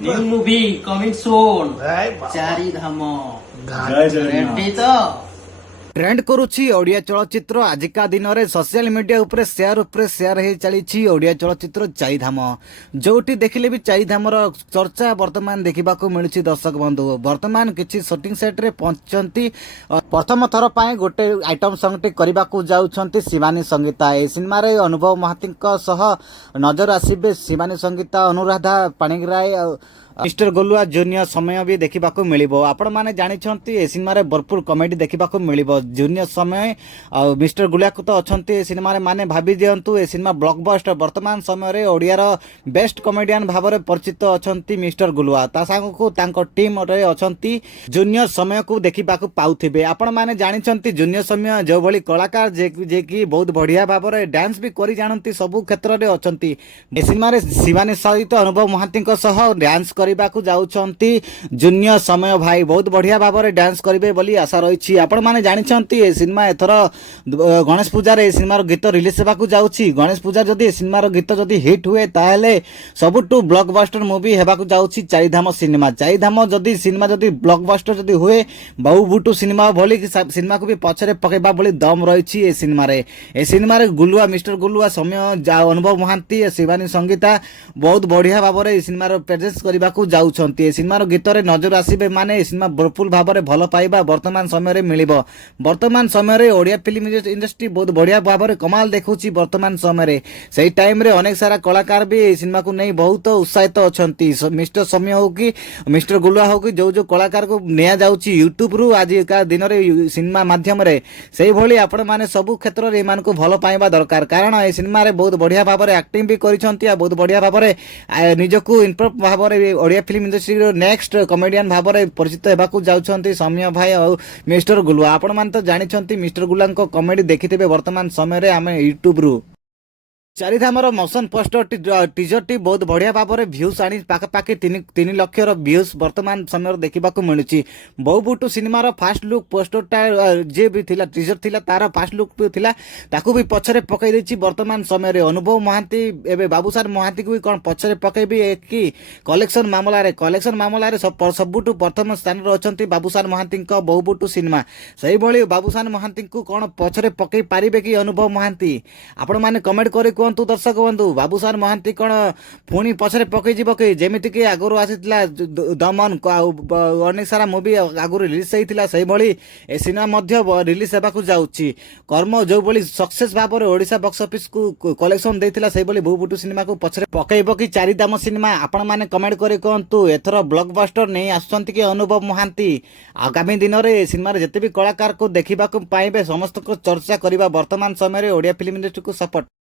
New movie coming soon. Right, Baba. ଚାରି ଧାମ ଜୟ Jagannath. Ready ତ trend करुछि Odia चलचित्र आजिका दिन में सोशल मीडिया उपरे शेयर हो चली ओडिया चलचित्र चारिधाम जोटी देखिले भी चारिधाम चर्चा वर्तमान देखा मिलूँ दर्शक बंधु वर्तमान किसी शूटिंग सेट रे पहुंचती प्रथम थर पर गोटे आइटम सॉन्ग टी करने को जाउछंती शिवानी संगीता ए सिनेमा रे अनुभव महांती सह नजर आसबे शिवानी संगीता अनुराधा पाणिग्राही मिस्टर गोलुआ जूनियर समय भी देखा मिलिबो आपण माने जानिछंती ए सिनेमा रे भरपूर कॉमेडी देखा मिलिबो जूनियर समय और मिस्टर गुलिया को तो अच्छंती ए सिनेमा रे माने भाबी दियंतु ए सिनेमा ब्लॉकबस्टर वर्तमान समय रे ओडियार बेस्ट कॉमेडियन भाव में परिचित अच्छंती मिस्टर गुलुआ ता संग को तांको टीम रे अच्छंती जूनियर समय को देखा पाउथिबे आपण माने जानिछंती जूनियर समय जो भली कलाकार जे कि बहुत बढ़िया भाव में डांस भी करी जानती सब क्षेत्र में अच्छंती ए सिनेमा रे शिवानी सहित अनुभव महांती सह डांस करबाकू जाउछंती जूनियर समय भाई बहुत बढ़िया भाव में डांस करेंगे बोली आशा रही आपण माने जानिछंती ए सिनेमा एथर गणेश पूजार ए सिनेमार गीत रिलीज होगाकू जाउछि गणेश पूजा जदि ए सिनेमार गीत जदि हिट हुए ताहेले सबुठु ब्लॉकबस्टर मूवी हेबाकू जाउछि चारिधाम चारिधाम जदि सिनेमा जदि ब्लॉकबस्टर जदि हुए बहु बुटु सिनेमा भली सिनेमा को भी पछरे पकेबा बोली दम रही ए सिनेमा रे गुलुआ मिस्टर गुलुआ समय अनुभव महांती शिवानी संगीता बहुत बढ़िया भाव में सिनेमार प्रेजेंस करने जाउछंती ए सिनेमार गीत रे नजर आसीबे माने ए सिनेमा भरपूर भाव में भल पाइबा वर्तमान समय रे मिलिबो वर्तमान समय रे ओडिया फिल्म इंडस्ट्री बहुत बढ़िया भाव में कमाल देखुची वर्तमान समय रे सही टाइम रे अनेक सारा कलाकार भी ए सिनेमा को नहीं बहुत उत्साहित अच्छंती मिस्टर समय हो कि मिस्टर गुलुआ हो कि जो कलाकार को निया जाउची यूट्यूब रु आज का दिन रे सिनेमा माध्यम रे सही भली आपण माने सब क्षेत्र रे मान को भल पाइबा दरकार कारण ए सिनेमा रे बहुत बढ़िया भाव में एक्टिंग भी करिसंती आ बहुत बढ़िया भाव में निजको इम्प्रूव भाव में Odia film industry next comedian भाव में परिचित होगाकू जाउछंती सौम्य भाई और मिस्टर गुलुआ आपण मान तो जानिछंती मिस्टर गुलुआ को कॉमेडी देखिथिबे वर्तमान समय रे आमे यूट्यूब रु चारिधाम मोशन पोस्टर टीजर टी बहुत बढ़िया भाव में भ्यूज आनी पाखापाखि 3 लाख भ्यूज वर्तमान समय देखा मिलूँ बहुबुटू सिनेमार फास्ट लुक पोस्टरटा जे भी थिला टीजर थिला तार फास्ट लुक भी थिला ताकू भी पछरे पकई देछि वर्तमान समय रे अनुभव महांती एबे बाबूसार महांती को भी कौन पछरे पकईबी कि कलेक्शन मामला रे सबुठू प्रथम स्थान रे अछंती बाबूसार महांती बहुबुटू सिनेमा सही भली बाबूसार महांती को कौन पछरे पकई पारिबे कि अनुभव महांती आपण माने कमेंट करी कहतु दर्शक बंधु बाबूसार महांती कौन पुणी पछरे पकई जीव कि जेमिति कि आगु आसीथिला दमन अनेक सारा मूवी आगु रिलीज होइथिला सही भली ए सिनेमा मध्य रिलीज हेबाकू जाउछि कर्म जो भली सक्सेस भाव में ओडिशा बॉक्स ऑफिस को कलेक्शन देथिला सही भली बहुबुटू सिनेमा को पछरे पकईबो कि चारिधाम सिनेमा आपण माने कमेंट करी कहतु एथर ब्लॉकबस्टर नहीं आसुचंती कि अनुभव महांती आगामी दिन में सिनेमा रे जते भी कलाकार को देखा पाइबे समस्त को चर्चा करबा वर्तमान समय रे ओडिया फिल्म इंडस्ट्री को सपोर्ट